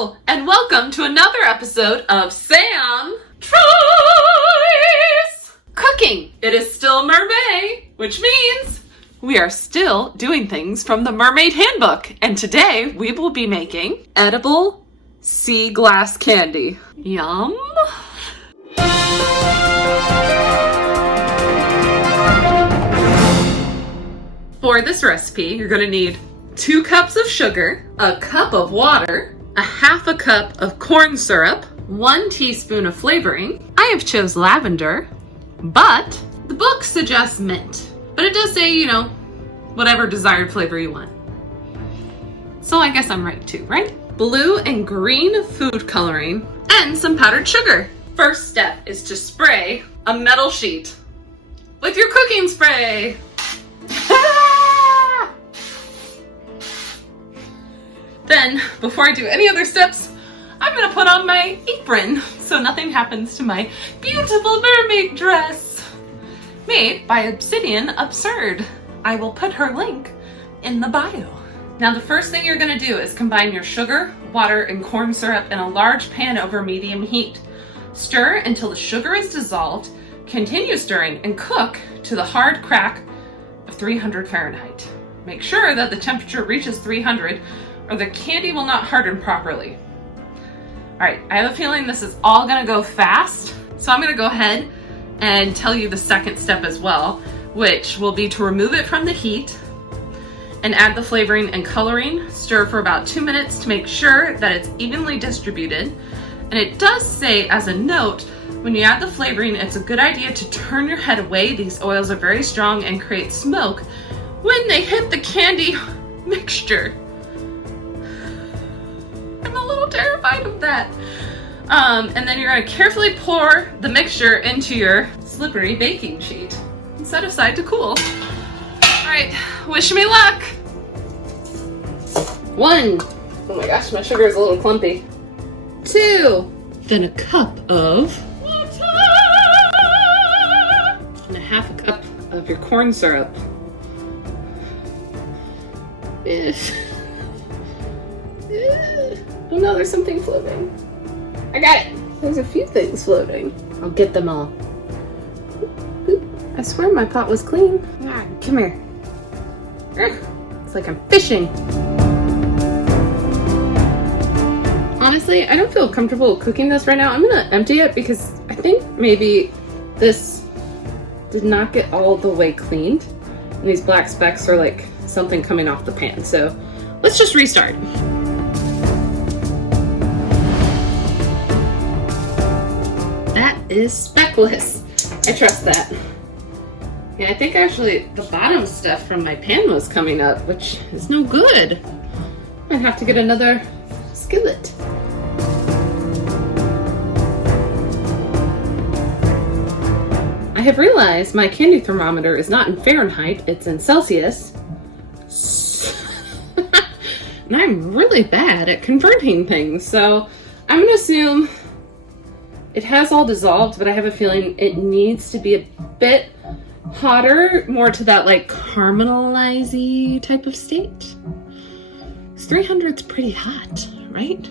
Hello, and welcome to another episode of Sam Tries Cooking. It is still MerMay, which means we are still doing things from the Mermaid Handbook. And today we will be making edible sea glass candy. Yum! For this recipe, you're going to need 2 cups of sugar, a cup of water, a half a cup of corn syrup, 1 teaspoon of flavoring. I have chose lavender, but the book suggests mint. But it does say, whatever desired flavor you want. So I guess I'm right too, right? Blue and green food coloring and some powdered sugar. First step is to spray a metal sheet with your cooking spray. Then, before I do any other steps, I'm gonna put on my apron so nothing happens to my beautiful mermaid dress. Made by Obsidian Absurd. I will put her link in the bio. Now the first thing you're gonna do is combine your sugar, water, and corn syrup in a large pan over medium heat. Stir until the sugar is dissolved, continue stirring, and cook to the hard crack of 300 Fahrenheit. Make sure that the temperature reaches 300 or the candy will not harden properly. All right, I have a feeling this is all gonna go fast, so I'm gonna go ahead and tell you the second step as well, which will be to remove it from the heat and add the flavoring and coloring. Stir for about 2 minutes to make sure that it's evenly distributed. And it does say, as a note, when you add the flavoring, it's a good idea to turn your head away. These oils are very strong and create smoke when they hit the candy mixture. I'm a little terrified of that. And then you're gonna carefully pour the mixture into your slippery baking sheet and set aside to cool. All right, wish me luck. 1, oh my gosh, my sugar is a little clumpy. 2, then a cup of water, and a half a cup of your corn syrup. Oh no, there's something floating. I got it. There's a few things floating. I'll get them all. Boop. I swear my pot was clean. Ah, come here. It's like I'm fishing. Honestly, I don't feel comfortable cooking this right now. I'm gonna empty it because I think maybe this did not get all the way cleaned. And these black specks are like something coming off the pan. So let's just restart. That is speckless. I trust that. Yeah, I think actually the bottom stuff from my pan was coming up, which is no good. Might have to get another skillet. I have realized my candy thermometer is not in Fahrenheit, it's in Celsius. And I'm really bad at converting things, so I'm gonna assume it has all dissolved, but I have a feeling it needs to be a bit hotter, more to that like caramelize-y type of state. 300's pretty hot, right?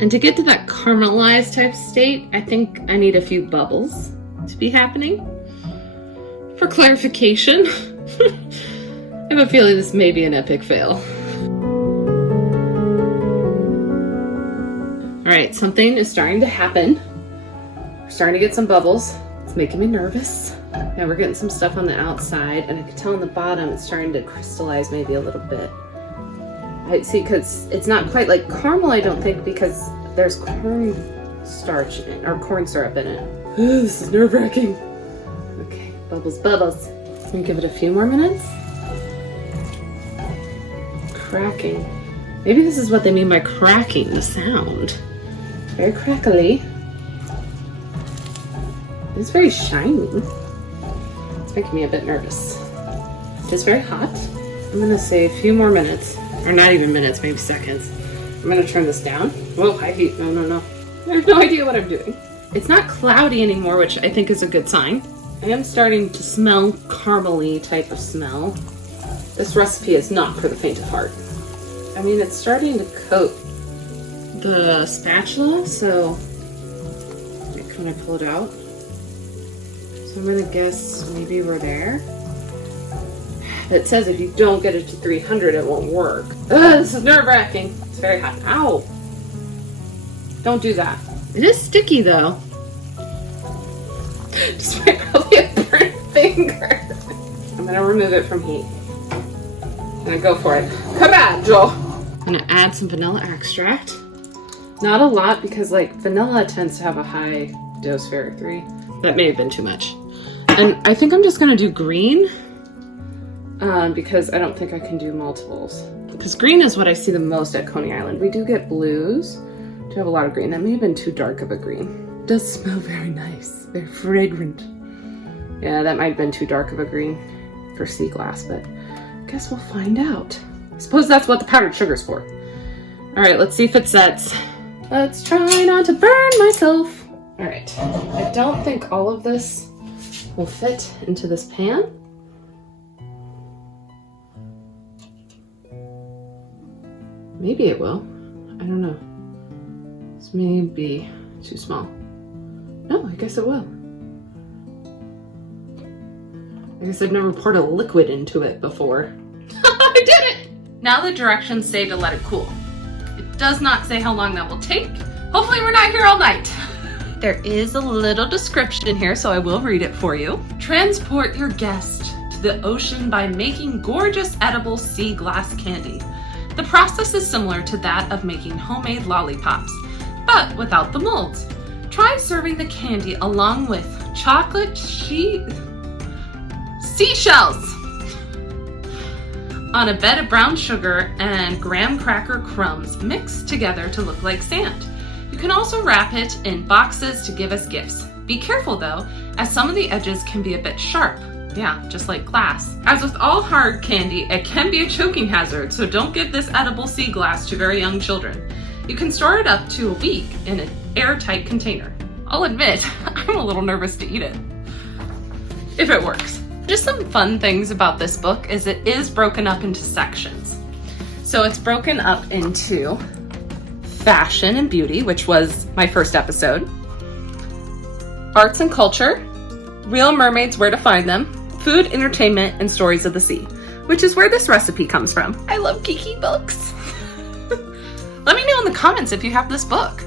And to get to that caramelized type state, I think I need a few bubbles to be happening. For clarification, I have a feeling this may be an epic fail. All right, something is starting to happen. We're starting to get some bubbles. It's making me nervous. Now we're getting some stuff on the outside, and I can tell on the bottom it's starting to crystallize maybe a little bit. I see, because it's not quite like caramel, I don't think, because there's corn starch in it, or corn syrup in it. Ooh, this is nerve-wracking. Okay, bubbles, bubbles. I'm gonna give it a few more minutes. Cracking. Maybe this is what they mean by cracking, the sound. Very crackly. It's very shiny. It's making me a bit nervous. It's very hot. I'm gonna say a few more minutes. Or not even minutes, maybe seconds. I'm gonna turn this down. Whoa, high heat. No. I have no idea what I'm doing. It's not cloudy anymore, which I think is a good sign. I am starting to smell caramely type of smell. This recipe is not for the faint of heart. I mean, it's starting to coat the spatula, so can I pull it out? So I'm gonna guess maybe we're there. It says if you don't get it to 300, it won't work. Ugh, this is nerve-wracking. It's very hot. Ow! Don't do that. It is sticky though. Despite probably a burnt finger. I'm gonna remove it from heat. I'm gonna go for it. Come on, Joel. I'm gonna add some vanilla extract. Not a lot because like vanilla tends to have a high dose for 3. That may have been too much. And I think I'm just gonna do green because I don't think I can do multiples. Because green is what I see the most at Coney Island. We do get blues. Do have a lot of green. That may have been too dark of a green. It does smell very nice, very fragrant. Yeah, that might have been too dark of a green for sea glass, but I guess we'll find out. I suppose that's what the powdered sugar's for. All right, let's see if it sets. Let's try not to burn myself. All right, I don't think all of this will fit into this pan. Maybe it will. I don't know. This may be too small. No, I guess it will. I guess I've never poured a liquid into it before. I did it! Now the directions say to let it cool. It does not say how long that will take. Hopefully we're not here all night. There is a little description here, so I will read it for you. Transport your guest to the ocean by making gorgeous edible sea glass candy. The process is similar to that of making homemade lollipops, but without the molds. Try serving the candy along with chocolate seashells on a bed of brown sugar and graham cracker crumbs mixed together to look like sand. You can also wrap it in boxes to give as gifts. Be careful though, as some of the edges can be a bit sharp. Yeah, just like glass. As with all hard candy, it can be a choking hazard, so don't give this edible sea glass to very young children. You can store it up to a week in an airtight container. I'll admit, I'm a little nervous to eat it. If it works. Just some fun things about this book is it is broken up into sections. So it's broken up into fashion and beauty, which was my first episode. Arts and culture, real mermaids, where to find them, food, entertainment, and stories of the sea, which is where this recipe comes from. I love geeky books. Let me know in the comments if you have this book,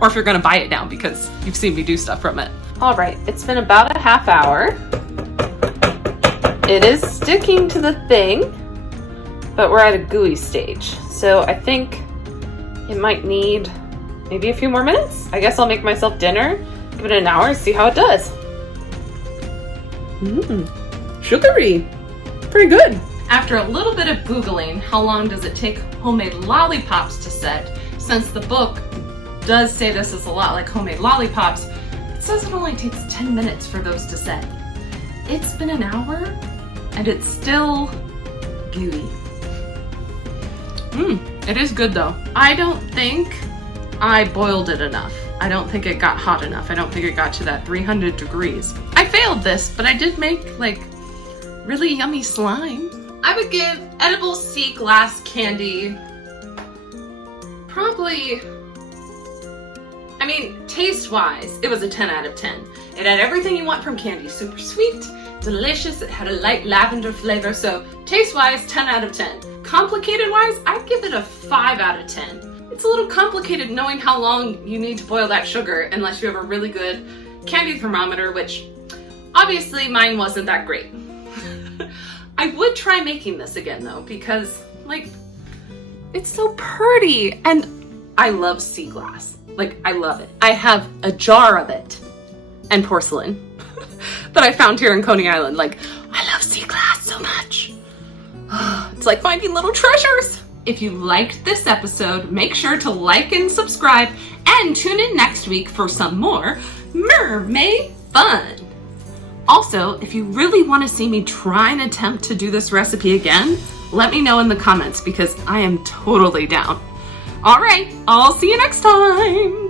or if you're gonna buy it now because you've seen me do stuff from it. All right, it's been about a half hour. It is sticking to the thing, but we're at a gooey stage. So I think it might need maybe a few more minutes. I guess I'll make myself dinner, give it an hour, and see how it does. Sugary, pretty good. After a little bit of Googling, how long does it take homemade lollipops to set? Since the book does say this is a lot like homemade lollipops, it says it only takes 10 minutes for those to set. It's been an hour and it's still gooey. It is good though. I don't think I boiled it enough. I don't think it got hot enough. I don't think it got to that 300 degrees. I failed this, but I did make like really yummy slime. I would give edible sea glass candy probably, I mean, taste-wise, it was a 10 out of 10. It had everything you want from candy. Super sweet, delicious, it had a light lavender flavor, so taste-wise, 10 out of 10. Complicated-wise, I'd give it a 5 out of 10. It's a little complicated knowing how long you need to boil that sugar unless you have a really good candy thermometer, which obviously mine wasn't that great. I would try making this again though, because like, it's so pretty and I love sea glass. Like, I love it. I have a jar of it and porcelain that I found here in Coney Island. Like, I love sea glass so much. It's like finding little treasures. If you liked this episode, make sure to like and subscribe and tune in next week for some more mermaid fun. Also, if you really want to see me try and attempt to do this recipe again, let me know in the comments because I am totally down. All right, I'll see you next time.